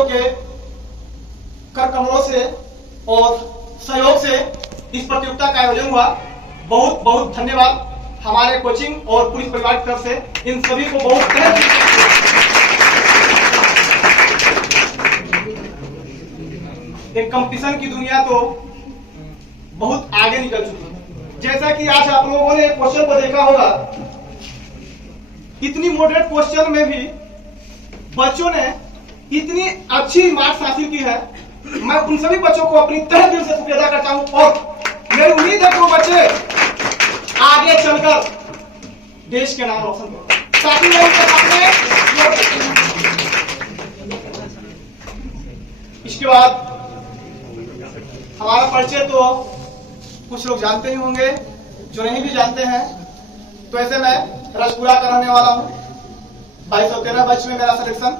बच्चों के कर कमलों से और सहयोग से इस प्रतियोगिता का आयोजन हुआ। बहुत बहुत धन्यवाद हमारे कोचिंग और पुलिस परिवार की तरफ से इन सभी को बहुत एक कंपटीशन की दुनिया तो बहुत आगे निकल चुकी है। जैसा कि आज आप लोगों ने क्वेश्चन को देखा होगा, इतनी मॉडरेट क्वेश्चन में भी बच्चों ने इतनी अच्छी मार्क्स हासिल की है। मैं उन सभी बच्चों को अपनी तहे दिल से शुक्रिया अदा करता हूं और मेरी उम्मीद है कि वो बच्चे आगे चलकर देश के नाम रोशन करें ताकि मैं उनके सामने। इसके बाद हमारा परिचय तो कुछ लोग जानते ही होंगे, जो नहीं भी जानते हैं तो ऐसे मैं राजपुरा का रहने वाला हूं। 2213 बैच में मेरा सिलेक्शन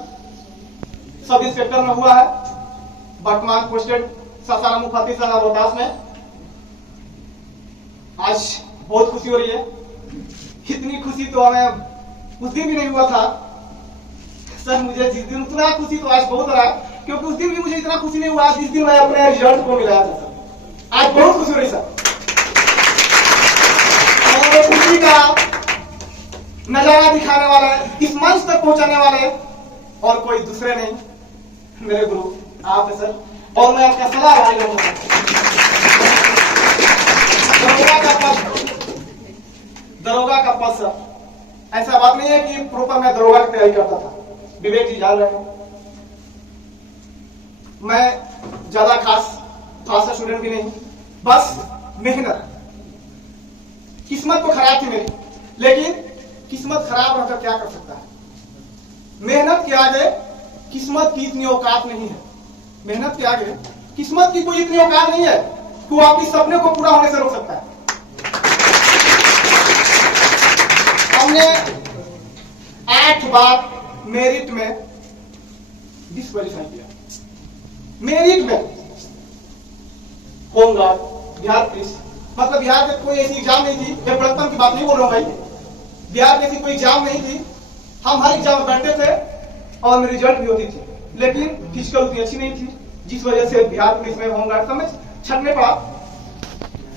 सब इंस्पेक्टर में हुआ है। वर्तमान पोस्टेड सासाराम मुफती थाना रोहतास में। आज बहुत खुशी हो रही है। इतनी खुशी तो हमें उस दिन भी नहीं हुआ था सर। मुझे जिस दिन उतना खुशी तो आज बहुत हो रहा है, क्योंकि उस दिन भी मुझे इतना खुशी नहीं हुआ जिस दिन मैं अपने रिजल्ट को मिलाया था सर। आज बहुत खुशी हो रही सर। और खुशी का नजारा दिखाने वाले, इस मंच तक पहुंचाने वाले और कोई दूसरे नहीं, मेरे गुरु आप है सर। और मैं आपका सलाह करूंगा, दरोगा का पद सर। ऐसा बात नहीं है कि प्रॉपर मैं दरोगा की तैयारी करता था, विवेक जी जान रहे हैं। मैं ज्यादा खास स्टूडेंट भी नहीं, बस मेहनत। किस्मत तो खराब थी मेरी, लेकिन किस्मत खराब रहकर क्या कर सकता है। मेहनत के आगे किस्मत की इतनी औकात नहीं है। मेहनत के आगे किस्मत की कोई इतनी औकात नहीं है कि वो आपके सपने को पूरा होने से रोक सकता है। हमने 8 बार मेरिट में डिस्क्वालीफाई किया। मेरिट में होमगार्ड, बिहार पुलिस, मतलब बिहार में कोई ऐसी एग्जाम नहीं थी। मैं प्रथम की बात नहीं बोल रहा हूं भाई, बिहार में ऐसी कोई एग्जाम नहीं थी। हम हर एग्जाम में बैठते थे और मेरी रिजल्ट भी होती थी, लेकिन फिजिकल उतनी अच्छी नहीं थी, जिस वजह से बिहार पुलिस में होमगार्ड समझ छटने पड़ा।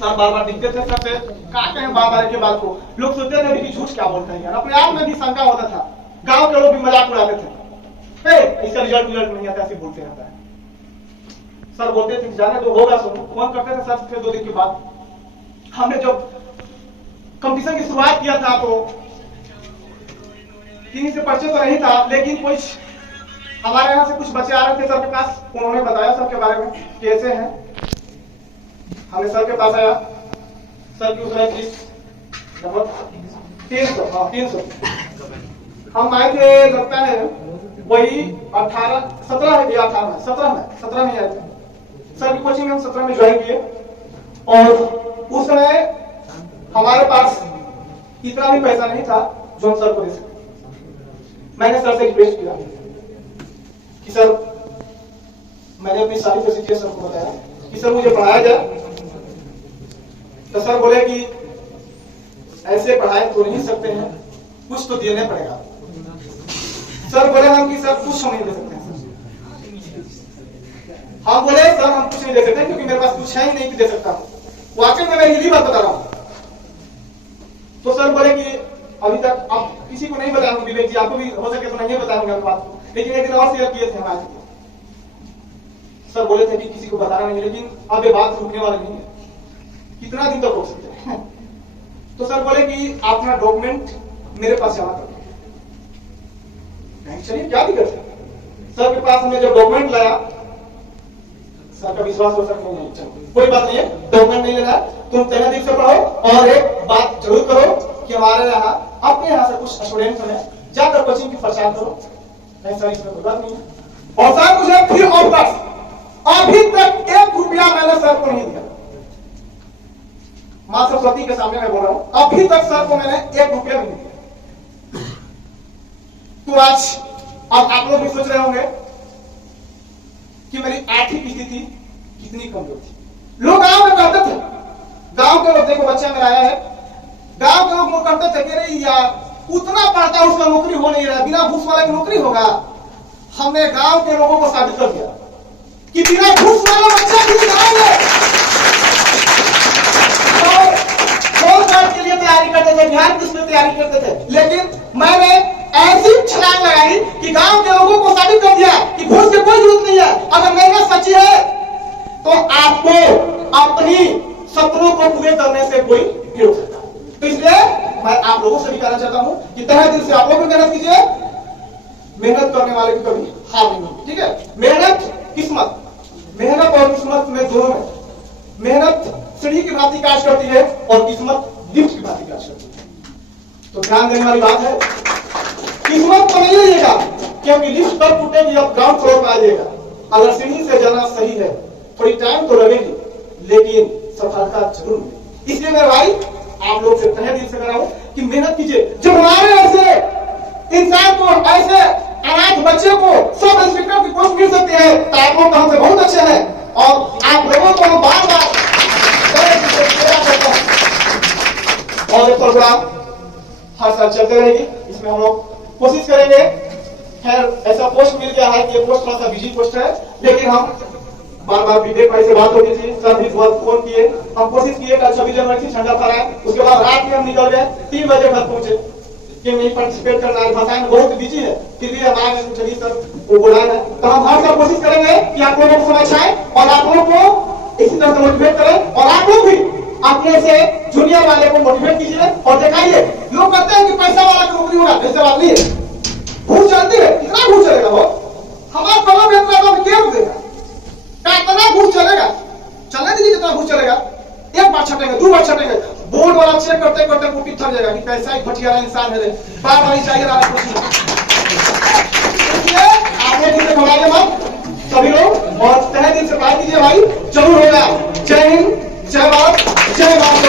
सर बार बार दिखते थे, सर से काटते हैं बार बार के बात को। लोग सोचते थे कि झूठ क्या बोलते हैं यार। अपने आप में भी शंका होता था। गांव के लोग भी मजाक उड़ाते थे, इसका रिजल्ट नहीं आता, ऐसे बोलते रहता है। सर बोलते थे जाने दो, होगा सुनो। फोन करते थे सर। फिर 2 दिन के बाद हमने जब कंपटीशन की शुरुआत किया था तो किन्हीं से परिचय तो नहीं था, लेकिन कुछ हमारे यहाँ से कुछ बच्चे आ रहे थे सर के पास। उन्होंने बताया सर के बारे में कैसे हैं। हमने सर के पास आया। सर की उसमें फीस 300 हम आए थे, लगता है वही 17 में आए थे। सर की कोचिंग में हम 17 में ज्वाइन किए और उस समय हमारे पास इतना भी पैसा नहीं था जो हम सर को दे सके। मैंने सर से रिक्वेस्ट किया कि सर, मैंने अपनी सारी फैसिलिटी सर को बताया कि सर मुझे पढ़ाया जाए। तो सर बोले कि ऐसे पढ़ाए तो नहीं सकते हैं, कुछ तो देने पड़ेगा। सर बोले हम कि सर कुछ हम नहीं दे सकते हैं। हम बोले सर हम कुछ नहीं दे सकते क्योंकि मेरे पास कुछ है ही नहीं कि दे सकता हूं। वाकई में मैं यही बात बता रहा हूं। तो सर बोले कि अभी तक आप किसी को नहीं बताऊंगा, विवेक जी आपको भी हो सके तो नहीं बताऊंगा बात को, लेकिन एक दिन और शेयर किए थे हमारे। सर बोले थे कि किसी को बताना नहीं, लेकिन अब ये बात रुकने वाली नहीं है। कितना दिन तक हो सकते हैं। तो सर बोले कि आप अपना डॉक्यूमेंट मेरे पास जमा कर दो। चलिए क्या दिक्कत है। सर के पास हमने जब डॉक्यूमेंट लाया, सर का विश्वास हो सकता नहीं, चलो कोई बात नहीं है, डॉक्यूमेंट नहीं लेना, तुम तहे दिल से पढ़ो और एक बात जरूर करो कि हमारे यहाँ अपने यहाँ से कुछ स्टूडेंट हैं, जाकर कोचिंग की प्रचार करो। नहीं सर इसमें कोई बात नहीं है। और सर मुझे फिर और बस अभी तक 1 रुपया मैंने सर को नहीं दिया। मां सरस्वती के सामने मैं बोल रहा हूं, अभी तक सर को मैंने 1 रुपया नहीं दिया। तो आज अब आप लोग भी सोच रहे होंगे कि मेरी आर्थिक स्थिति कितनी कमजोर थी। लोग गांव में कहते थे, गांव के लोग, देखो बच्चा मेरा आया है, गांव के लोग कहते थे कि अरे यार उतना पढ़ता उसका नौकरी हो नहीं रहा, बिना घूस वाला की नौकरी होगा। हमने गांव के लोगों को साबित बिना घूस वाला बच्चा भी गाँव में के लिए तैयारी करते थे, बिहार पुलिस में तैयारी करते थे, लेकिन मैंने ऐसी छलांग लगाई कि गांव के लोगों को साबित कर दिया कि घूस की कोई जरूरत नहीं है। अगर मेहनत सच्ची है तो आपको अपनी सपनों को पूरे करने से कोई नहीं रोक सकता। तो इसलिए मैं आप लोगों से भी कहना चाहता हूं कि तहे दिल से आप लोग भी मेहनत कीजिए, मेहनत करने वाले की कभी हार नहीं होगी। ठीक है, मेहनत किस्मत, मेहनत और किस्मत में दोनों में, मेहनत सीढ़ी की भांति काज करती है और किस्मत लिफ्ट की भांति काज करती है। तो ध्यान देने वाली बात है, किस्मत तो नहीं लीजिएगा क्योंकि लिफ्ट तब टूटेगी जब ग्राउंड फ्लोर पर आ जाएगा। अगर सीढ़ी से जाना सही है, थोड़ी टाइम तो लगेगी लेकिन सफलता जरूर मिलेगी। इसलिए मेरे भाई आप लोग से तहे दिल से कह रहा हूं कि मेहनत कीजिए। जब हमारे ऐसे इंसान को, ऐसे अनाथ बच्चे को सब इंस्पेक्टर की पोस्ट मिल सकती है तो आप लोग हमसे बहुत अच्छे हैं और आप लोगों को हम बार बार और ये प्रोग्राम हर साल चलते रहेगी, इसमें हम लोग कोशिश करेंगे। खैर ऐसा पोस्ट मिल गया है कि ये पोस्ट थोड़ा सा बिजी पोस्ट है, लेकिन हम बार बार विवेक भाई से बात होती थी, सर भी फोन किए, हम कोशिश किए कल 26 जनवरी झंडा फहराए, उसके बाद रात में हम निकल गए, 3 बजे घर पहुंचे कि नहीं पार्टिसिपेट करना है, भाषाएं बहुत बिजी है, फिर भी हमारे चलिए सर वो बुलाए है। तो हम हर साल कोशिश करेंगे कि आप लोगों को समझ आए और आप लोगों को इसी तरह से मोटिवेट करें और आप लोग भी अपने से जूनियर वाले को मोटिवेट कीजिए और दिखाइए। लोग कहते हैं कि पैसा वाला की नौकरी होगा, पैसे वाला नहीं है, घूस चलती है, कितना घूस चलेगा वो हमारा कमा बेचना तो क्या देगा, कितना घूस चलेगा, चलने दीजिए जितना घूस चलेगा। एक बार छटेंगे, 2 बार छटेंगे, बोर्ड वाला चेक करते करते कॉपी थक जाएगा कि कैसा एक भटियारा इंसान है, बार बार चाहिए ना कुछ। आप लोग इसे घबराइए मत सभी लोग और तहे दिल से बात कीजिए, भाई जरूर होगा। जय हिंद, जय भारत, जय भारत।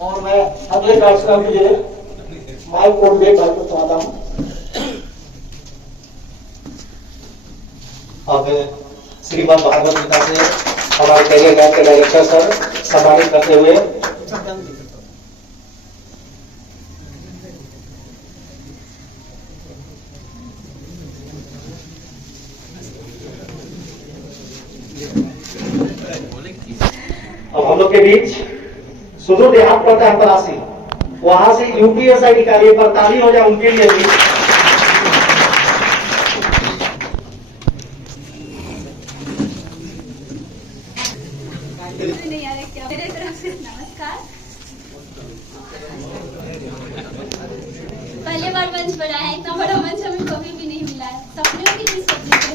और मैं अगले कार्यक्रम के लिए माइक को विवेक भाई को चाहता हूँ। अब श्रीमद भागवत गीता से हमारे कैरियर गैप के डायरेक्टर सर सम्मानित करते हुए अब हम लोग के बीच सुदूर देहात पड़ता है परासी, वहां से यूपीएसआई निकालिए पर ताली हो जाए उनके लिए भी। मेरे तरफ से नमस्कार। पहले बार मंच बना है, इतना बड़ा मंच हमें कभी भी नहीं मिला है, सपने भी नहीं सोचे थे।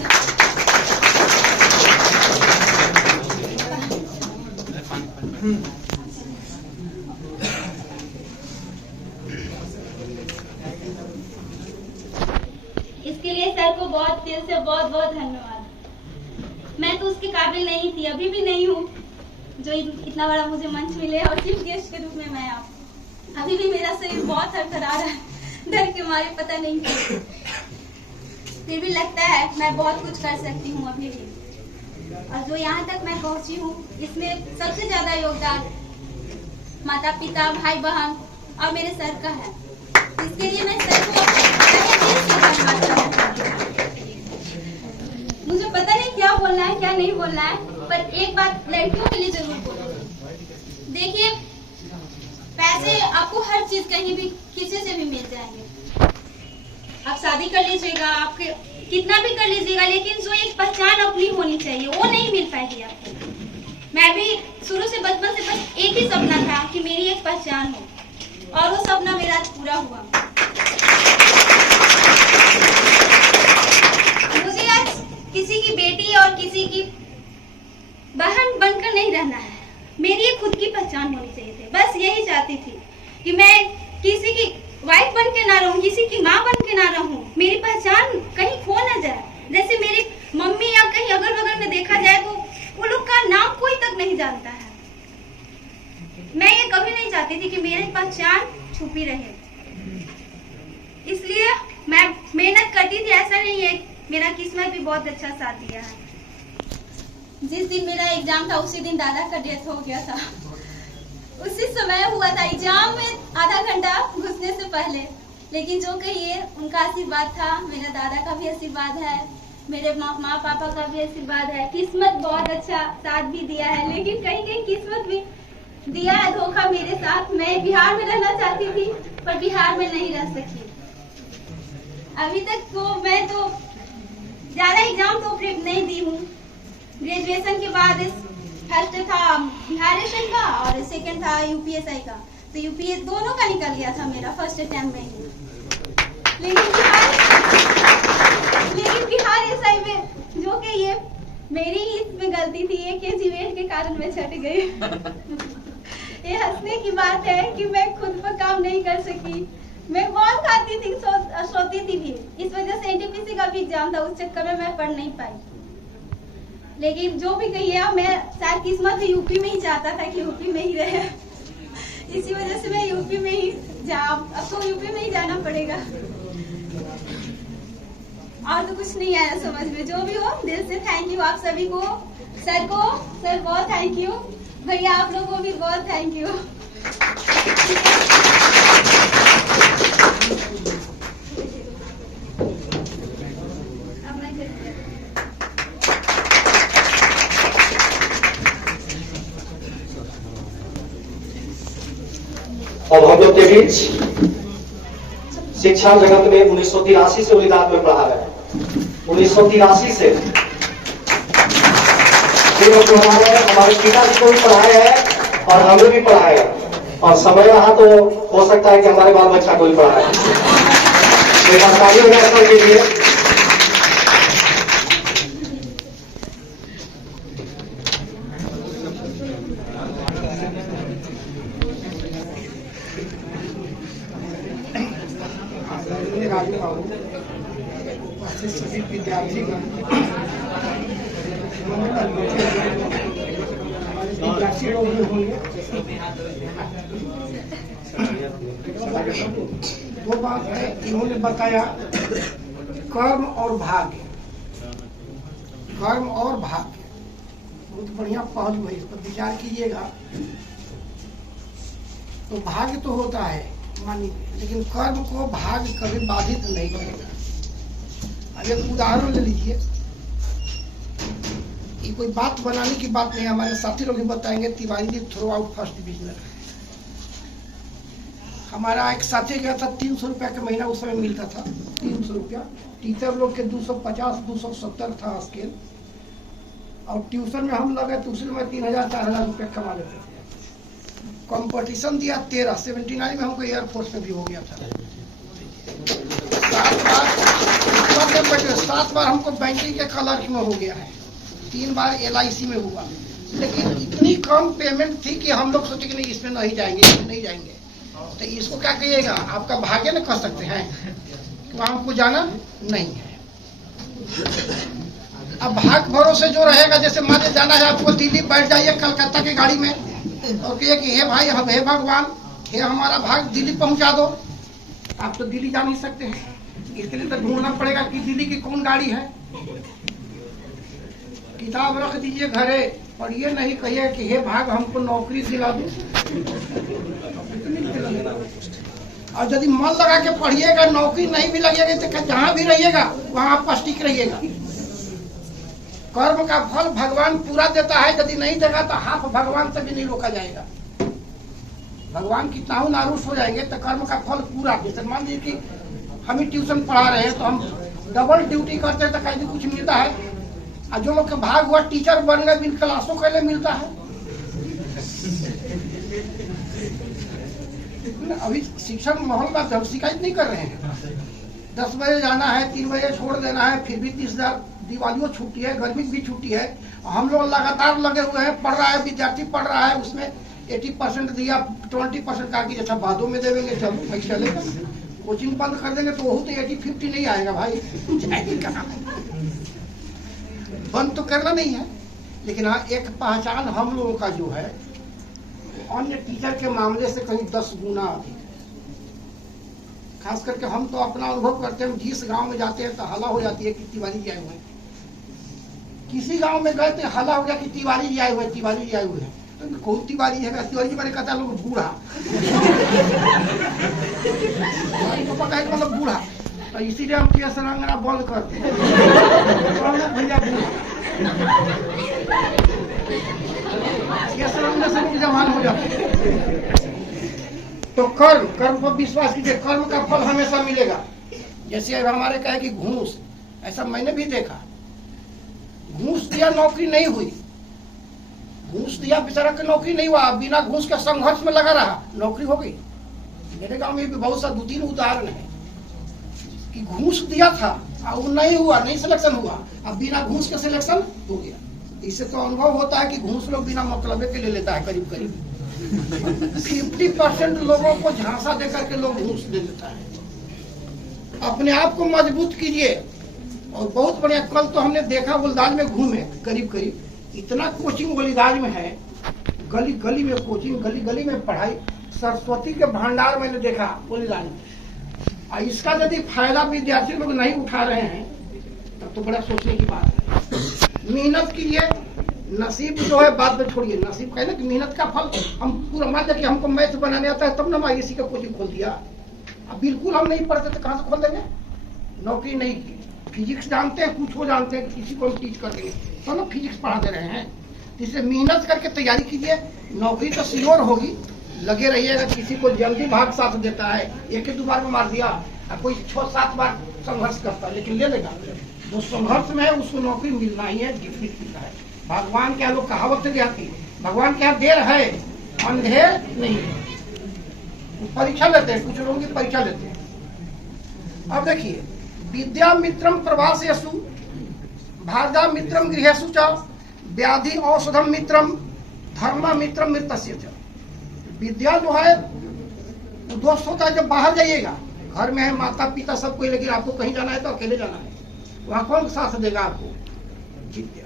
इसके लिए सर को बहुत दिल से बहुत बहुत धन्यवाद। मैं तो उसके काबिल नहीं थी, अभी भी नहीं हूँ जो इतना बड़ा मुझे मंच मिले और चीफ गेस्ट के रूप में मैं आप। अभी भी मेरा शरीर बहुत थरथरा रहा है, डर के मारे पता नहीं क्यों। फिर भी लगता है मैं बहुत कुछ कर सकती हूँ अभी भी। और जो यहाँ तक मैं पहुँची हूँ इसमें सबसे ज्यादा योगदान माता पिता, भाई बहन और मेरे सर का है। इसके लिए मैं सर को धन्यवाद करना। मुझे पता नहीं क्या बोलना है क्या नहीं बोलना है, पर एक बात लड़कियों के लिए जरूर बोलूंगी। देखिए, पैसे आपको हर चीज कहीं भी किसी से भी मिल जाएंगे। आप शादी कर लीजिएगा, आपके कितना भी कर लीजिएगा, लेकिन जो एक पहचान अपनी होनी चाहिए वो नहीं मिल पाएगी आपको। मैं भी शुरू से बचपन से बस एक ही सपना था कि मेरी एक पहचान हो और वो सपना मेरा आज पूरा हुआ। मुझे आज किसी की बेटी और किसी की बहन बनकर नहीं रहना है, मेरी एक खुद की पहचान होनी चाहिए थी। बस यही चाहती थी कि मैं किसी की वाइफ बन के ना रहूं, किसी की माँ बन के ना रहूं, मेरी पहचान कहीं खो ना जाए। जैसे मेरी मम्मी या कहीं अगल बगल में देखा जाए तो वो लोग का नाम कोई तक नहीं जानता है। मैं ये कभी नहीं चाहती थी कि मेरी पहचान छुपी रहे, इसलिए मैं मेहनत करती थी। ऐसा नहीं है, मेरा किस्मत भी बहुत अच्छा साथ दिया है। जिस दिन मेरा एग्जाम था उसी दिन दादा का डेथ हो गया था। उसी समय हुआ था, एग्जाम में आधा घंटा घुसने से पहले लेकिन जो कहिए उनका आशीर्वाद था, मेरा दादा का भी आशीर्वाद है, मेरे माँ पापा का भी आशीर्वाद है। किस्मत बहुत अच्छा साथ भी दिया है, लेकिन कहीं कहीं किस्मत भी दिया है धोखा मेरे साथ। मैं बिहार में रहना चाहती थी पर बिहार में नहीं रह सकी। अभी तक तो मैं तो ज्यादा एग्जाम तो नहीं दी हूँ। ग्रेजुएशन के बाद फर्स्ट था बिहार एसआई का और सेकंड था यूपीएसआई का, तो यूपीएस दोनों का निकल गया था मेरा फर्स्ट अटेम्प्ट में ही। लेकिन बिहार एसआई में जो कि ये मेरी ही इसमें गलती थी, ये केजीवेट के कारण मैं छट गई। ये हंसने की बात है कि मैं खुद पर काम नहीं कर सकी। मैं बहुत खाती थी, सोती थी भी। इस वजह से एनटीपीसी का भी एग्जाम था, उस चक्कर में मैं पढ़ नहीं पाई। लेकिन जो भी कहिए, मैं शायद किस्मत यूपी में ही चाहता था कि यूपी में ही रहे, इसी वजह से मैं यूपी में ही अब तो यूपी में ही जाना पड़ेगा। और तो कुछ नहीं आया समझ में। जो भी हो, दिल से थैंक यू आप सभी को। सर बहुत थैंक यू। भैया आप लोगों को भी बहुत थैंक यू। अब हम लोग के बीच शिक्षा जगत में 1983 से उलिदात में पढ़ा है। 1983 से हमारे पिताजी को भी पढ़ाया है और हमें भी पढ़ाया है, और समय रहा तो हो सकता है कि हमारे बाल बच्चा को भी पढ़ाया है। के लिए राजू बाबू सभी विद्यार्थी लोग भी होंगे। दो बात है, इन्होंने बताया कर्म और भाग्य। कर्म और भाग्य बहुत बढ़िया पहलू है, इस पर विचार कीजिएगा। तो भाग्य तो होता है मानिए, लेकिन कर्म को भाग्य कभी बाधित नहीं करेगा। अब एक उदाहरण ले लीजिए, ये कोई बात बनाने की बात नहीं, हमारे साथी लोग भी बताएंगे। Tiwari ji through out first division है। हमारा एक साथी गया था, 300 रुपया का महीना उस समय मिलता था। 300 रुपया, टीचर लोग के 250 270 था स्केल, और ट्यूशन में हम लगे, ट्यूशन में 3000 4000 रुपया कमा लेते थे। कंपटीशन दिया 13, 79 में हमको एयरफोर्स में भी हो गया था। 7 बार हमको बैंकिंग के क्लर्क में हो गया है, 3 बार LIC में हुआ। लेकिन इतनी कम पेमेंट थी कि हम लोग सोचे कि नहीं इसमें नहीं जाएंगे, इसमें नहीं जाएंगे। तो इसको क्या कहिएगा, आपका भाग्य न कह सकते हैं, वहां हमको जाना नहीं है। अब भाग भरोसे जो रहेगा, जैसे मान जाना है आपको दिल्ली, बैठ जाइए कलकत्ता की गाड़ी में और कहिए कि हे भाई, हे भगवान, हे हमारा भाग दिल्ली पहुंचा दो। आप तो दिल्ली जा नहीं सकते हैं, इसके लिए तो ढूंढना पड़ेगा कि दिल्ली की कौन गाड़ी है। किताब रख दीजिए घरे, पढ़िए, नहीं कहिए कि हे भाग हमको नौकरी दिला दो। और यदि मन लगा के पढ़िएगा, नौकरी नहीं भी लगेगा तो जहां भी रहिएगा वहां आप स्टिक रहिएगा। कर्म का फल भगवान पूरा देता है, यदि नहीं देगा तो हाथ भगवान से भी नहीं रोका जाएगा। भगवान कितना हो नारुष हो जाएंगे तो कर्म का फल पूरा। जैसे मान लीजिए कि हम ही ट्यूशन पढ़ा रहे हैं तो हम डबल ड्यूटी करते हैं तो कहीं कुछ मिलता है, और जो लोग के भाग हुआ टीचर बन गए बिन क्लासों के लिए मिलता है। अभी शिक्षण माहौल में हम शिकायत नहीं कर रहे हैं। 10 बजे जाना है, 3 बजे छोड़ देना है, फिर भी 30,000। दिवालियों छुट्टी है, गर्मी की भी छुट्टी है, हम लोग लगातार लगे हुए हैं। पढ़ रहा है विद्यार्थी, पढ़ रहा है, उसमें 80% दिया, 20% का कि जैसा बादों में देंगे, चलो भाई चलेगा। कोचिंग बंद कर देंगे तो वो तो 80-50 नहीं आएगा भाई, बंद तो करना नहीं है। लेकिन हाँ, एक पहचान हम लोगों का जो है अन्य टीचर के मामले से कहीं 10 गुना अधिक। खास करके हम तो अपना अनुभव करते हैं, जिस गांव में जाते हैं तो हल्ला हो जाती है कि तिवारी जी आए हुए हैं। किसी गांव में गए तो हल्ला हो गया कि तिवारी जी आए हुए, तिवारी जी आए हुए हैं। कौन तिवारी है? तिवारी के बारे में कहता है लोग बूढ़ा। तो पता है मतलब बूढ़ा, तो इसीलिए हम केस रंगना बंद करते हैं। भैया बूढ़ा केस रंगने से लोग जवान हो जाते हैं। तो कर्म पर विश्वास कीजिए, कर्म का फल हमेशा मिलेगा। जैसे अब हमारे कहे कि घूस, ऐसा मैंने भी देखा, घूस दिया नौकरी नहीं हुई, घूस दिया बेचारा की नौकरी नहीं हुआ, बिना घूस के संघर्ष में लगा रहा, नौकरी हो गई। मेरे गांव में भी बहुत सा 2-3 उदाहरण है कि घूस दिया था और वो नहीं हुआ, नहीं सिलेक्शन हुआ, अब बिना घूस के सिलेक्शन हो गया। इससे तो अनुभव होता है कि घूस लोग बिना मतलब के ले लेता है। करीब करीब 50% लोगों को झांसा देकर के लोग घूस दे देता है। अपने आप को मजबूत कीजिए। और बहुत बढ़िया, कल तो हमने देखा वलीदाज में घूमे, करीब करीब इतना कोचिंग वलीदाज में है, गली गली में कोचिंग, गली गली में पढ़ाई, सरस्वती के भंडार मैंने देखा वलीदाज में। और इसका यदि फायदा विद्यार्थी लोग नहीं उठा रहे हैं तब तो बड़ा सोचने की बात है। मेहनत कीजिए, नसीब जो है बात में छोड़िए। नसीब कहना कि मेहनत का फल, हम पूरा मान लिया कि हमको मैथ बनाने आता है तब ना मैं इसी का कोचिंग खोल दिया। अब बिल्कुल हम नहीं पढ़ते तो कहाँ से खोल देंगे? नौकरी नहीं की, फिजिक्स जानते हैं, कुछ हो जानते हैं, किसी को टीच कर देंगे तो लोग फिजिक्स पढ़ा दे रहे हैं। इसलिए मेहनत करके तैयारी कीजिए, नौकरी तो श्योर होगी। लगे रहिएगा। किसी को जल्दी भाग साथ देता है, 1-2 बार में मार दिया, और कोई 6-7 बार संघर्ष करता है लेकिन ले लेगा। जो संघर्ष में है उसको नौकरी मिलना ही है, डिफिट मिलना है। भगवान के यहाँ लोग कहावत से आती, भगवान के यहाँ देर है अंधेर नहीं। परीक्षा लेते हैं, कुछ लोगों की परीक्षा लेते हैं। अब देखिए, विद्या मित्रम प्रवासेषु, भार्या मित्रम गृहेषु च, व्याधि औषधम मित्रम, धर्म मित्रम मृतस्य च। विद्या जो है वो दोस्त होता है जब बाहर जाइएगा, घर में है माता पिता सब कोई, लेकिन आपको कहीं जाना है तो अकेले जाना है, वहां कौन साथ देगा आपको? विद्या।